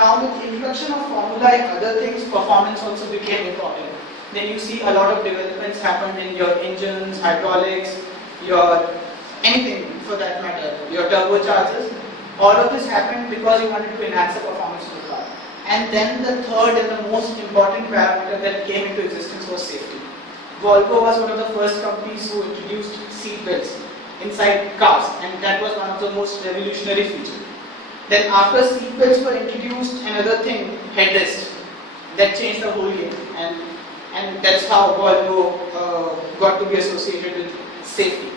Now with introduction of formula and other things, performance also became important. Then you see a lot of developments happened in your engines, hydraulics, your anything for that matter, your turbochargers. All of this happened because you wanted to enhance the performance of the car. And then the third and the most important parameter that came into existence was safety. Volvo was one of the first companies who introduced seat belts inside cars, and that was one of the most revolutionary features. Then after seat belts were introduced, another thing, headrest, that changed the whole game, and that's how Volvo got to be associated with safety.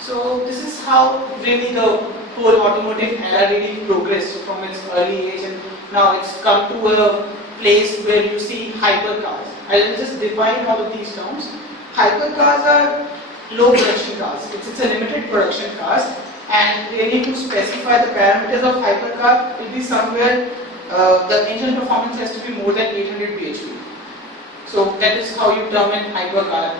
So this is how really the whole automotive era really progressed from its early age, and now it's come to a place where you see hypercars. I'll just define all of these terms. Hypercars are low production cars. It's a limited production cars, and really to specify the parameters of hypercar will be somewhere the engine performance has to be more than 800 bhp. So that is how you determine hypercar.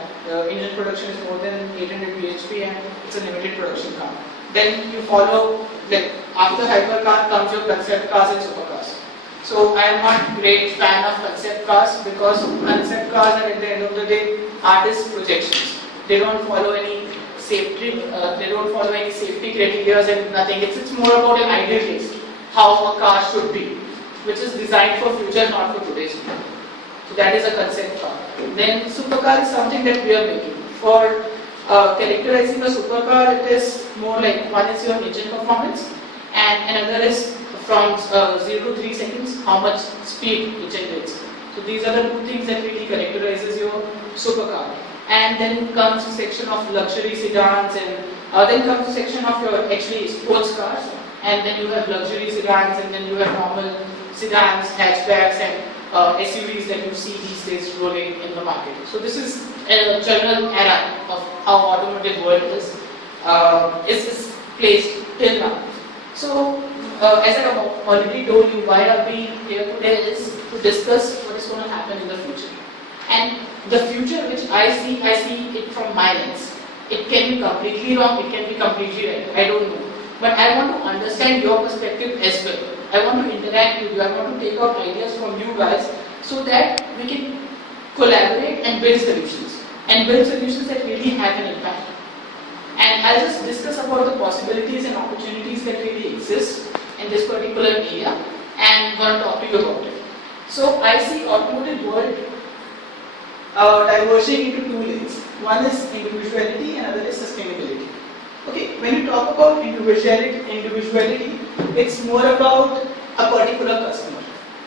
Engine production is more than 800 bhp and it's a limited production car. Then you follow, like after hypercar comes your concept cars and supercars. So I am not a great fan of concept cars because concept cars are at the end of the day artist projections. They don't follow any safety. Safety criteria and nothing. It's more about an ideal case, how a car should be, which is designed for future, not for today's world. So that is a concept car. Then supercar is something that we are making. For characterizing a supercar, it is more like one is your engine performance, and another is from 0 to 3 seconds how much speed it generates. So these are the two things that really characterizes your supercar. And then comes a section of luxury sedans, and then comes a section of your actually sports cars, and then you have luxury sedans, and then you have normal sedans, hatchbacks, and SUVs that you see these days rolling in the market. So this is a general era of how automotive world is placed till now. So as I have already told you, why are we here today is to discuss what is going to happen in the future. And the future which I see it from my lens. It can be completely wrong, it can be completely right, I don't know. But I want to understand your perspective as well. I want to interact with you, I want to take out ideas from you guys so that we can collaborate and build solutions. And build solutions that really have an impact. And I'll just discuss about the possibilities and opportunities that really exist in this particular area and want to talk to you about it. So I see automotive world diverging into two lanes. One is individuality and another is sustainability. Okay, when you talk about individuality, it's more about a particular customer,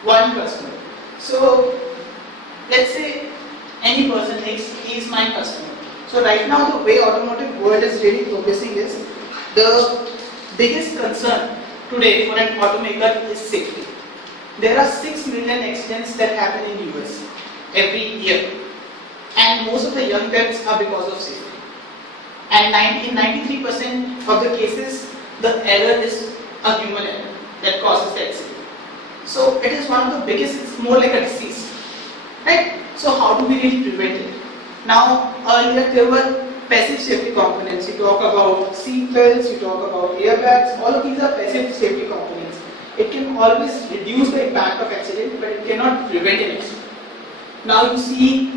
one customer. So let's say any person X is my customer. So right now the way automotive world is really progressing is the biggest concern today for an automaker is safety. There are 6 million accidents that happen in US every year. And most of the young deaths are because of safety. And in 93% of the cases, the error is a human error that causes the accident. So it is one of the biggest, it's more like a disease. Right? So how do we really prevent it? Now, earlier there were passive safety components. You talk about seat belts, you talk about airbags, all of these are passive safety components. It can always reduce the impact of accident, but it cannot prevent an accident. Now you see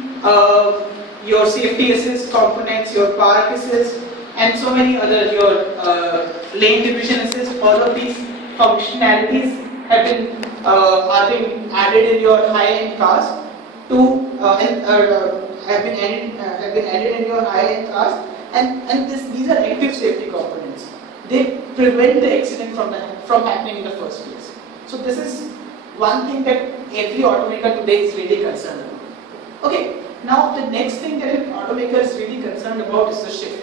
your safety assist components, your park assist, and so many other, your lane division assist. All of these functionalities have been added in your high-end cars have been added in your high-end cars, and these are active safety components. They prevent the accident from happening in the first place. So this is one thing that every automaker today is really concerned about. Okay, now the next thing that an automaker is really concerned about is the shift.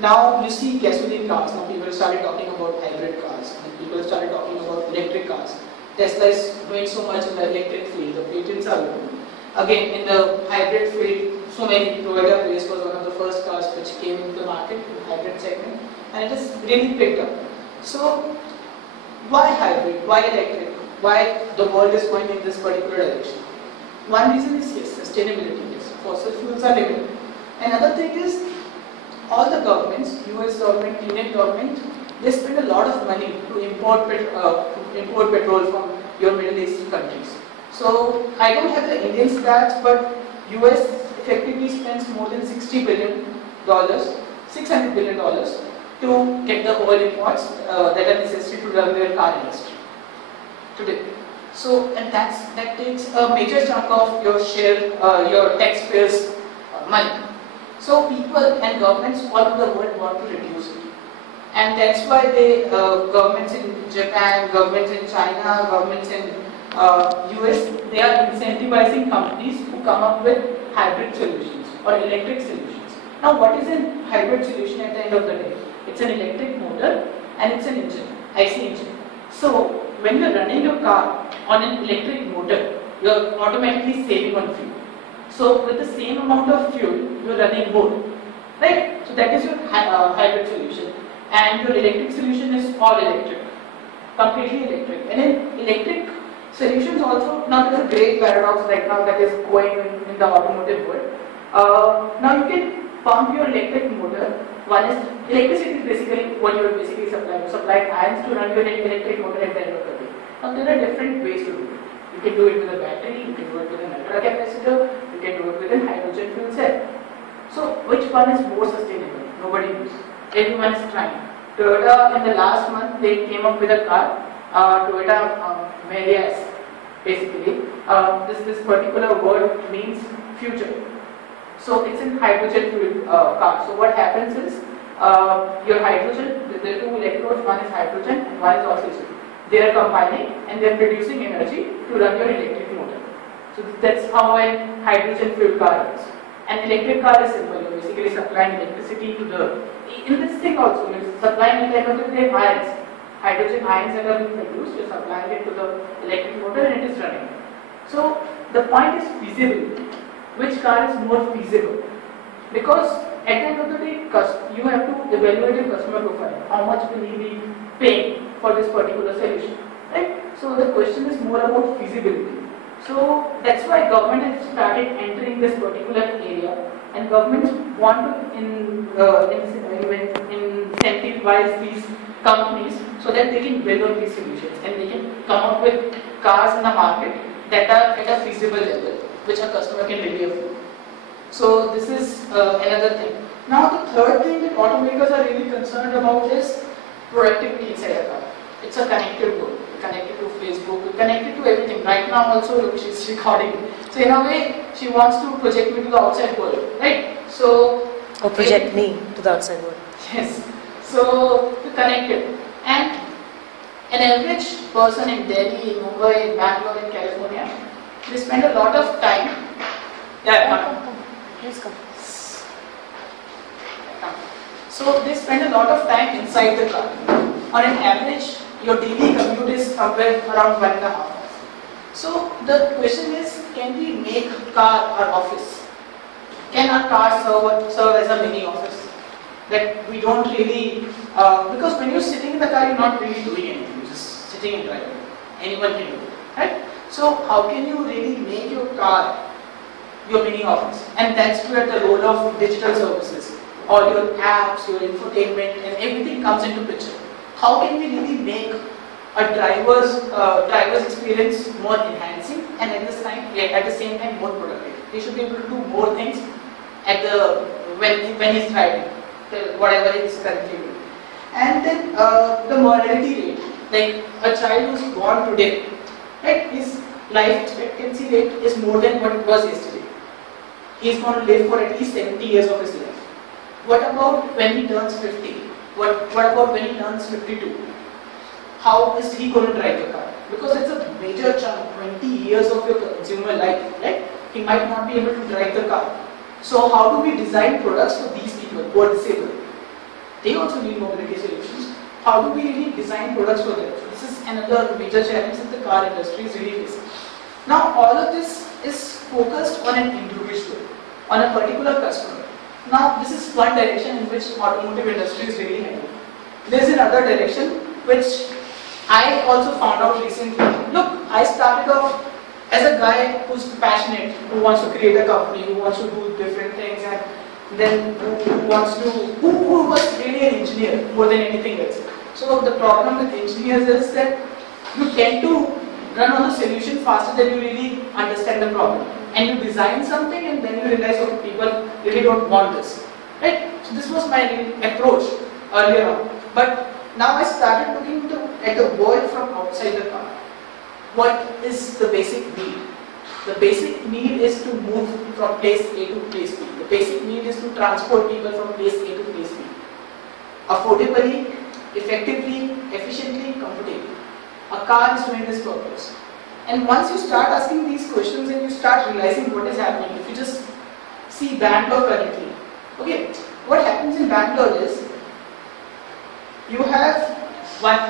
Now you see gasoline cars, now people started talking about hybrid cars, and people started talking about electric cars. Tesla is doing so much in the electric field, the patents are open. Again, in the hybrid field, so many Toyota Prius was one of the first cars which came into the market in the hybrid segment, and it has really picked up. So why hybrid? Why electric? Why the world is going in this particular direction? One reason is yes, sustainability. Yes, fossil fuels are limited. Another thing is all the governments, US government, Indian government, they spend a lot of money to import petrol from your Middle East countries. So I don't have the Indian stats, but US effectively spends more than $60 billion, $600 billion to get the oil imports that are necessary to run their car industry today. So, and that takes a major chunk of your share, your taxpayers' money. So people and governments all over the world want to reduce it. And that's why governments in Japan, governments in China, governments in US, they are incentivizing companies to come up with hybrid solutions or electric solutions. Now what is a hybrid solution at the end of the day? It's an electric motor and it's an engine, IC engine. So when you're running your car on an electric motor, you're automatically saving on fuel. So with the same amount of fuel, you're running more, right? So that is your hybrid solution. And your electric solution is all electric, completely electric. And in electric solutions also, now there's a great paradox right now that is going in the automotive world. Now you can pump your electric motor. One is, electricity is basically what you're basically supplying. You supply ions to run your electric motor at the end of the day. Now there are different ways to do it. You can do it with a battery, you can do it with an ultra capacitor, you can do it with a hydrogen fuel cell. So which one is more sustainable? Nobody knows. Everyone is trying. Toyota in the last month they came up with a car, Toyota Marias, basically. This particular word means future. So it's in hydrogen fuel car. So what happens is your hydrogen, there are two electrodes, one is hydrogen and one is oxygen. They are combining and they are producing energy to run your electric motor. So that's how a hydrogen fuel car runs. An electric car is simple. You're basically supplying electricity to the. In this thing also, you're supplying at the end of the day ions. Hydrogen ions that are being produced, you're supplying it to the electric motor and it is running. So the point is feasibility. Which car is more feasible? Because at the end of the day, you have to evaluate your customer profile. How much will he be paying for this particular solution? Right? So the question is more about feasibility. So that's why government has started entering this particular area, and governments want to incentivize these companies so that they can build on these solutions and they can come up with cars in the market that are at a feasible level, which a customer can really afford. So this is another thing. Now the third thing that automakers are really concerned about is productivity inside a car. It's a connected world. Connected to Facebook, connected to everything. Right now also, look, she's recording. So in a way, she wants to project me to the outside world, right? So or project me to the outside world. Yes. So connected. And an average person in Delhi, Mumbai, Bangalore, and California, they spend a lot of time. Come. Please come. So they spend a lot of time inside the car. On an average, your daily commute is somewhere around 1.5 hours. So the question is, can we make car our office? Can our car serve as a mini office? That we don't really, because when you're sitting in the car, you're not really doing anything. You're just sitting and driving. Anyone can do it, right? So how can you really make your car your mini office? And that's where the role of digital services, all your apps, your infotainment, and everything comes into picture. How can we really make a driver's experience more enhancing and at the same time more productive? He should be able to do more things at when he's driving, whatever he's currently doing. And then the mortality rate, like a child who's born today, right? His life expectancy rate is more than what it was yesterday. He's going to live for at least 70 years of his life. What about when he turns 50? What about when he turns 52? How is he going to drive the car? Because it's a major chunk, 20 years of your consumer life, right? He might not be able to drive the car. So how do we design products for these people who are disabled? They also need mobility solutions. How do we really design products for them? So this is another major challenge that the car industry is really facing. Now all of this is focused on an individual, on a particular customer. Now this is one direction in which automotive industry is really heading. There is another direction which I also found out recently. Look, I started off as a guy who's passionate, who wants to create a company, who wants to do different things, and then who was really an engineer more than anything else. So the problem with engineers is that you tend to run on the solution faster than you really understand the problem. And you design something and then you realize, okay, people really don't want this. Right? So this was my approach earlier on. But now I started looking at the world from outside the car. What is the basic need? The basic need is to move from place A to place B. The basic need is to transport people from place A to place B. Affordably, effectively, efficiently, comfortably. A car is doing this purpose. And once you start asking these questions and you start realizing what is happening, if you just see Bangalore currently, okay, what happens in Bangalore is, you have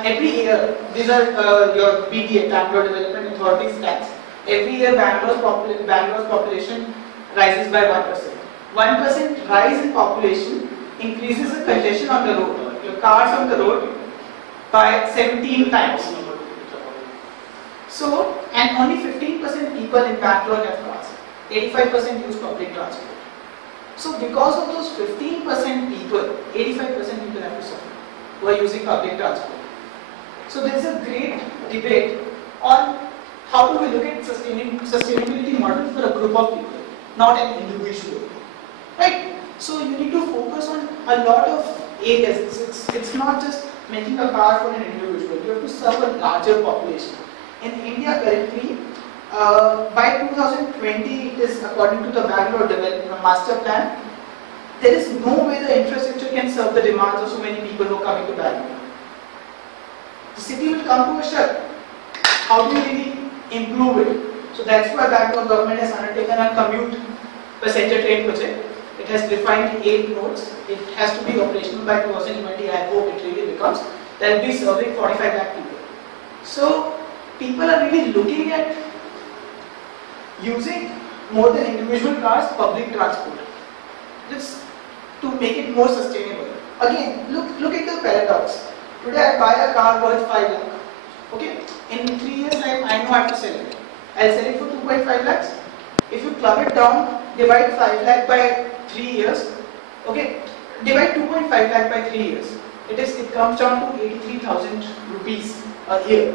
every year, these are your BDA, Bangalore Development Authority stats, every year Bangalore's population rises by 1%. 1% rise in population increases the congestion on the road, your cars on the road, by 17 times. So, and only 15% people in Bangalore have cars. 85% use public transport. So, because of those 15% people, 85% people have to suffer who are using public transport. So, there is a great debate on how do we look at sustainability model for a group of people, not an individual. Right? So, you need to focus on a lot of areas. It's not just making a car for an individual. You have to serve a larger population. In India currently, by 2020, it is according to the Bangalore Development Master Plan, there is no way the infrastructure can serve the demands of so many people who are coming to Bangalore. The city will come to a shut. How do you really improve it? So that's why Bangalore government has undertaken a commute passenger train project. It has defined 8 nodes. It has to be operational by 2020. I hope it really becomes. That will be serving 45 lakh people. So people are really looking at using more than individual cars, public transport, just to make it more sustainable. Again, look at the paradox. Today I buy a car worth 5 lakh. Okay, in 3 years time I know I have to sell it. I'll sell it for 2.5 lakhs. If you club it down, divide 5 lakh by 3 years. Okay, divide 2.5 lakh by 3 years. It comes down to 83,000 rupees a year.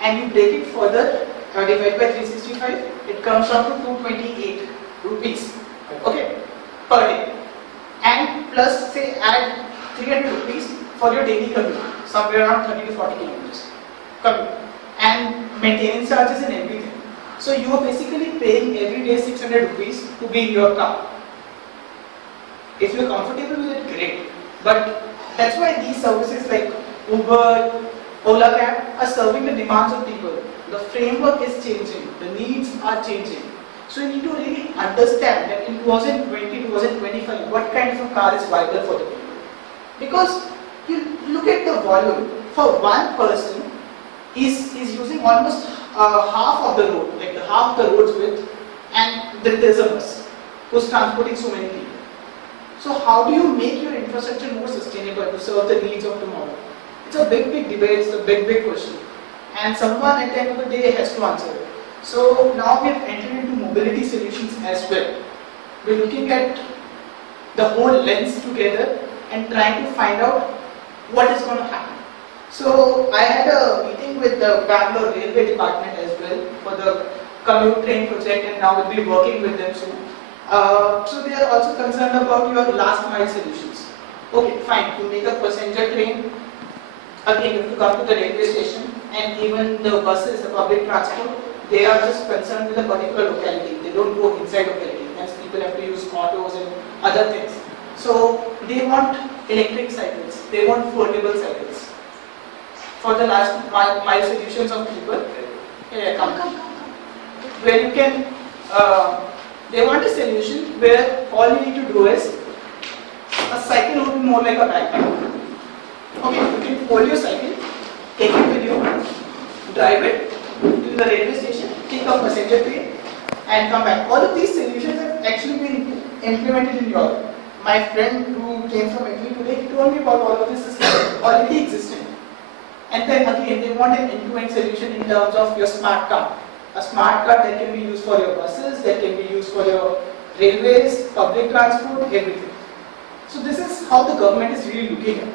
And you break it further, divide by 365, it comes down to 228 rupees, okay, per day. And plus, say, add 300 rupees for your daily commute, somewhere around 30 to 40 kilometers commute, and maintenance charges and everything. So you are basically paying every day 600 rupees to be in your car. If you are comfortable with it, great. But that's why these services like Uber, Ola Cab are serving the demands of people. The framework is changing, the needs are changing. So you need to really understand that in 2020, 2025, what kind of a car is viable for the people. Because you look at the volume, for one person, he's using almost half of the road, like the half the road's width, and then there's a bus who's transporting so many people. So how do you make your infrastructure more sustainable to serve the needs of tomorrow? It's a big debate, it's a big question. And someone at the end of the day has to answer it. So now we have entered into mobility solutions as well. We're looking at the whole lens together and trying to find out what is going to happen. So I had a meeting with the Bangalore Railway Department as well for the commute train project, and now we'll be working with them soon. So they are also concerned about your last mile solutions. Okay, fine, to make a passenger train, again you have to come to the railway station, and even the buses, the public transport, they are just concerned with a particular locality. They don't go inside locality. Hence people have to use autos and other things. So they want electric cycles, they want foldable cycles. For the last mile solutions of people, come. Where you can, they want a solution where all you need to do is, a cycle would be more like a backpack. Okay, you can hold your cycle, take it with you, drive it to the railway station, take a passenger train, and come back. All of these solutions have actually been implemented in Europe. My friend who came from Italy today, he told me about all of this is already existing. And then again, they want an end-to-end solution in terms of your smart car. A smart car that can be used for your buses, that can be used for your railways, public transport, everything. So this is how the government is really looking at.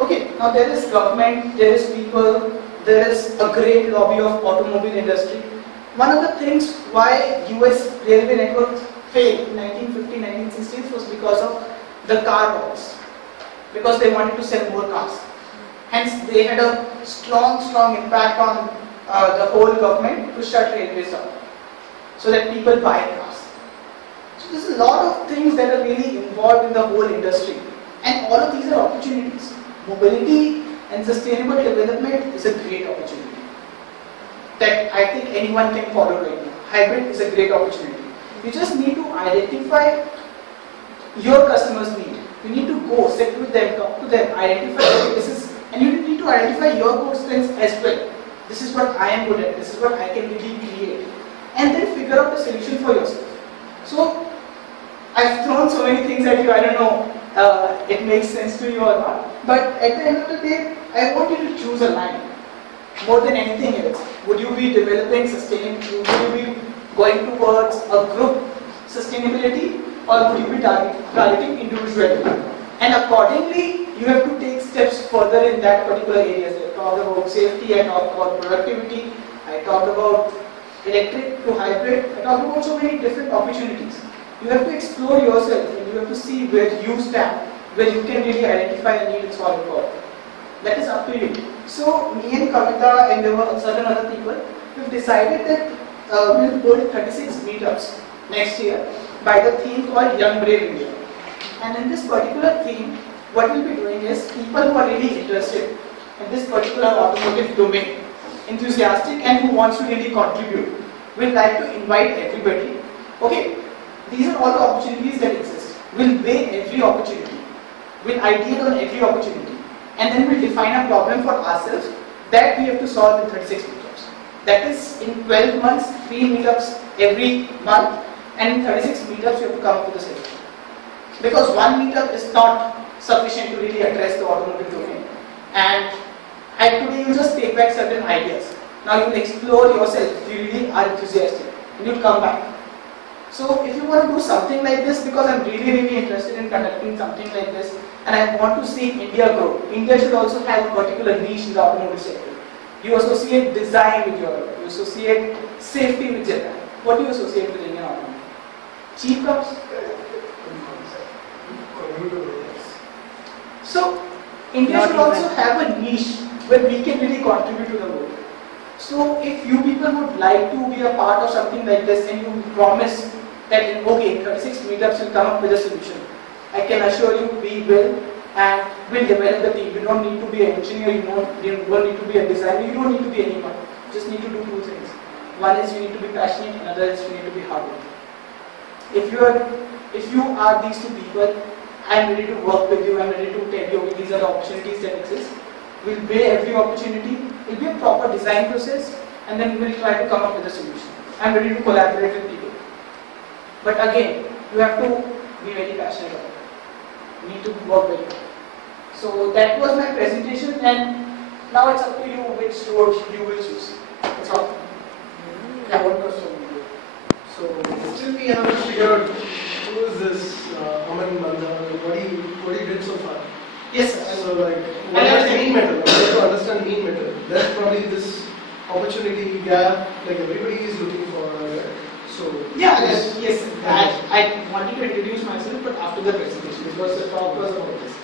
Okay, now there is government, there is people, there is a great lobby of automobile industry. One of the things why US railway network failed in 1950, 1960s was because of the car box, because they wanted to sell more cars. Hence, they had a strong impact on the whole government to shut railways down, so that people buy cars. So there's a lot of things that are really involved in the whole industry, and all of these are opportunities. Mobility and sustainable development is a great opportunity that I think anyone can follow right now. Hybrid is a great opportunity. You just need to identify your customer's need. You need to go, sit with them, talk to them, identify this is, and you need to identify your core strengths as well. This is what I am good at, this is what I can really create. And then figure out a solution for yourself. So, I've thrown so many things at you, I don't know it makes sense to you or not. But at the end of the day, I want you to choose a line. More than anything else, would you be developing sustainability? Would you be going towards a group sustainability, or would you be targeting individuality? And accordingly, you have to take steps further in that particular areas. I talked about safety, I talked about productivity, I talked about electric to hybrid, I talked about so many different opportunities. You have to explore yourself and you have to see where you stand, where you can really identify a need and solve it for. That is up to you. So, me and Kavita and there were certain other people, we've decided that we'll hold 36 meetups next year by the theme called Young Brave India. And in this particular theme, what we'll be doing is people who are really interested in this particular automotive domain, enthusiastic and who wants to really contribute, we'll like to invite everybody. Okay, these are all the opportunities that exist. We'll weigh every opportunity. We'll ideate on every opportunity. And then we'll define a problem for ourselves that we have to solve in 36 meetups. That is in 12 months, 3 meetups every month, and in 36 meetups you have to come up with a solution. Because one meetup is not sufficient to really address the automotive domain. And today you just take back certain ideas. Now you will explore yourself if you really are enthusiastic, and you'll come back. So if you want to do something like this, because I'm really interested in conducting something like this, and I want to see India grow. India should also have a particular niche in the automotive sector. You associate design with Europe, you associate safety with Japan. What do you associate with Indian automotive? Cheap cars? So India should also have a niche where we can really contribute to the world. So if you people would like to be a part of something like this and you promise that in 36 meetups will come up with a solution, I can assure you we will, and we'll develop the team. You don't need to be an engineer, you don't need to be a designer, you don't need to be anyone. You just need to do two things. One is you need to be passionate, another is you need to be hardworking. If you are these two people, I am ready to work with you, I am ready to tell you these are the opportunities that exist. We'll weigh every opportunity, it will be a proper design process, and then we'll try to come up with a solution. I am ready to collaborate with people. But again, you have to be very passionate about it. You need to work very hard. So that was my presentation, and now it's up to you which road you will choose. That's all. Yeah, one question. So still we haven't figured out who is this Aman Banda, what he did so far. Yes, sir. So like, what is mean metal? I want to understand mean metal. There's probably this opportunity gap, like everybody is looking for. So yeah, yes. I wanted to introduce myself, but after the presentation, because the talk was about this.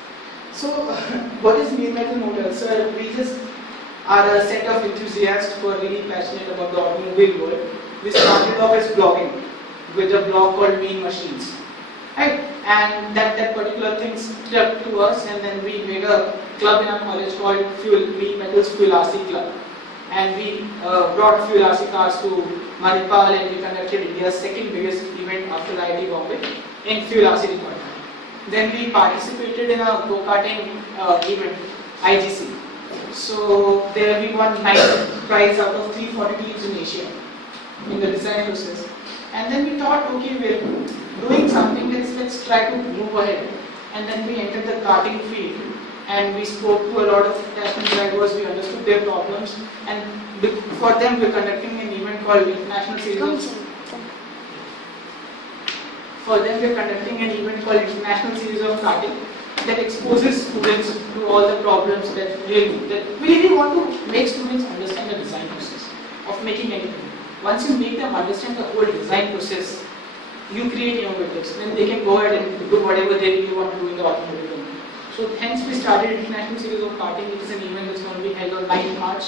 So, what is Mean Metal Motors? So, we just are a set of enthusiasts who are really passionate about the automobile world. We started off as blogging with a blog called Mean Machines, right? And that particular thing stuck to us, and then we made a club in our college called Mean Metal's Fuel RC Club. And we brought Fuel RC cars to Manipal, and we conducted India's second biggest event after the IIT Bombay in Fuel RC department. Then we participated in a go-karting event, IGC. So there we won 9th prize out of 340 teams in Asia in the design process. And then we thought, okay, we're doing something, let's try to move ahead. And then we entered the karting field, and we spoke to a lot of national drivers, we understood their problems, and for them we're conducting an event called International Series of Karting that exposes students through all the problems that we really want to make students understand the design process of making anything. Once you make them understand the whole design process, you create innovators. Then they can go ahead and do whatever they really want to do in the automotive domain. So hence we started International Series of Karting, which is an event that's going to be held on 9th March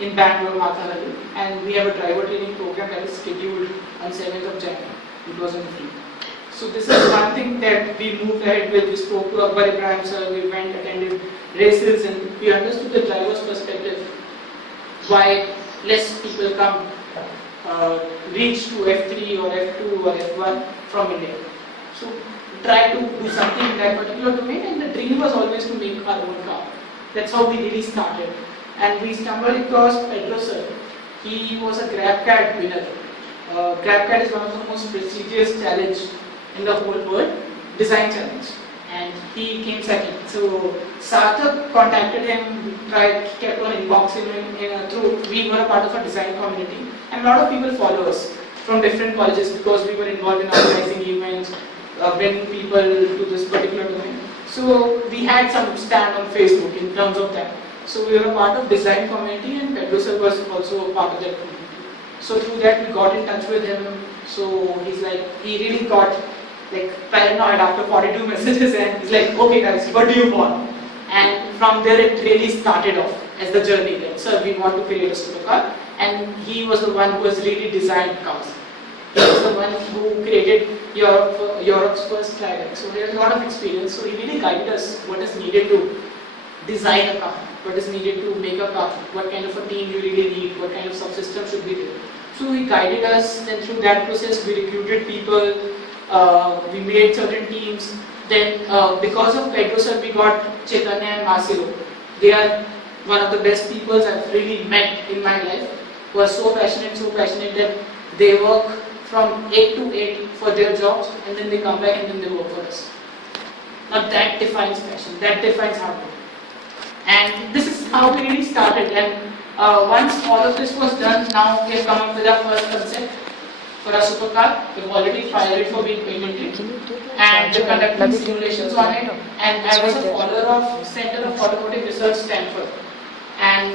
in Bangalore, Matharali. And we have a driver training program that is scheduled on 7th of January, 2003. So this is one thing that we moved ahead with. We spoke to Akbar Ibrahim sir, we went, attended races, and we understood the driver's perspective, why less people come reach to F3 or F2 or F1 from India. So try to do something in that particular domain, and the dream was always to make our own car. That's how we really started. And we stumbled across Pedro sir. He was a GrabCAD winner. GrabCAD is one of the most prestigious challenges in the whole world, design challenge. And he came second. So Sarthak contacted him, kept on inboxing him through. We were a part of a design community, and a lot of people follow us from different colleges because we were involved in organizing events, bringing people to this particular domain. So we had some stand on Facebook in terms of that. So we were a part of design community, and Pedro sir was also a part of that community. So through that we got in touch with him. So he's like, he really got like paranoid after 42 messages, and he's like, okay guys, what do you want? And from there it really started off as the journey. Like, sir, we want to create a supercar, and he was the one who has really designed cars. He was the one who created Europe's first Triax. So he has a lot of experience. So he really guided us what is needed to design a car, what is needed to make a car, what kind of a team you really need, what kind of subsystem should be there. So he guided us. Then through that process we recruited people. We made certain teams. Then because of Pedro sir, we got Chaitanya and Masilo. They are one of the best people I've really met in my life, who are so passionate that they work from 8 to 8 for their jobs, and then they come back and then they work for us. Now that defines passion, that defines hard work. And this is how we really started. And once all of this was done, now we have come up with our first concept for a supercar. We've already filed it for being patented, and we're conducting simulations on it. And I was a follower of Center of Automotive Research, Stanford, and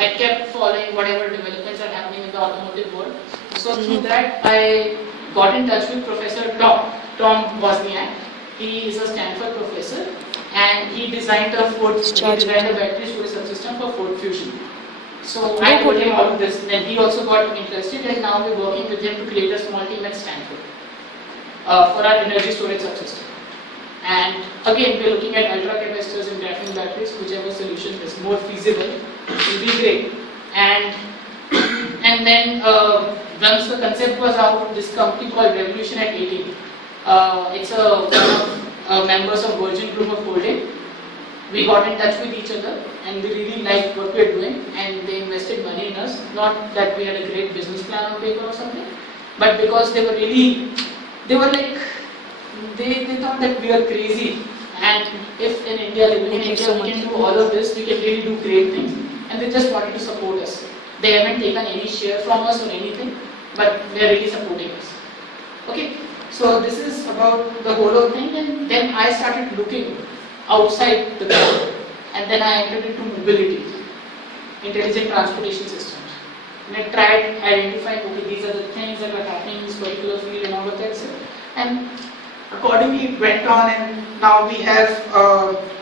I kept following whatever developments are happening in the automotive world. So through that, I got in touch with Professor Tom Wozniak. He is a Stanford professor, and he designed the battery storage subsystem for Ford Fusion. So I told him all of this, then he also got interested, and now we're working with him to create a small team at Stanford for our energy storage subsystem. And again, we're looking at ultra capacitors and graphene batteries. Whichever solution is more feasible will be great. And then once the concept was out, this company called Revolution at 18. It's one of members of Virgin Group of Holding. We got in touch with each other, and we really liked what we were doing, and they invested money in us. Not that we had a great business plan on paper or something, but because they thought that we are crazy, and if in India, living in India, we can do all of this, we can really do great things, and they just wanted to support us. They haven't taken any share from us or anything, but they are really supporting us. Okay, so this is about the whole of thing, and then I started looking outside the car, and then I entered into mobility, intelligent transportation systems. And I tried identifying, okay, these are the things that are happening in this particular field and all of that. And accordingly it went on, and now we have,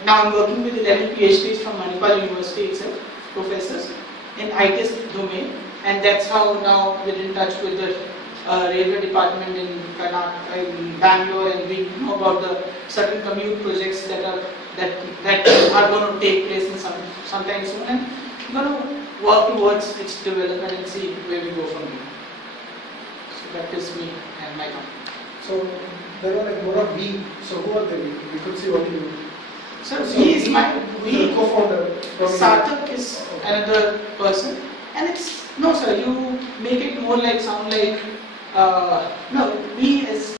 now I'm working with 11 PhDs from Manipal University itself, professors in IT domain, and that's how now we're in touch with the railway department in Bangalore, and we know about the certain commute projects that are going to take place in sometime soon, and we're going to work towards its development and see where we go from here. So that is me and my company. So there are like more of we. So who are they? We could see what you. So he is my co-founder. Sarthak is another person, and it's no sir. You make it more like sound like no. We is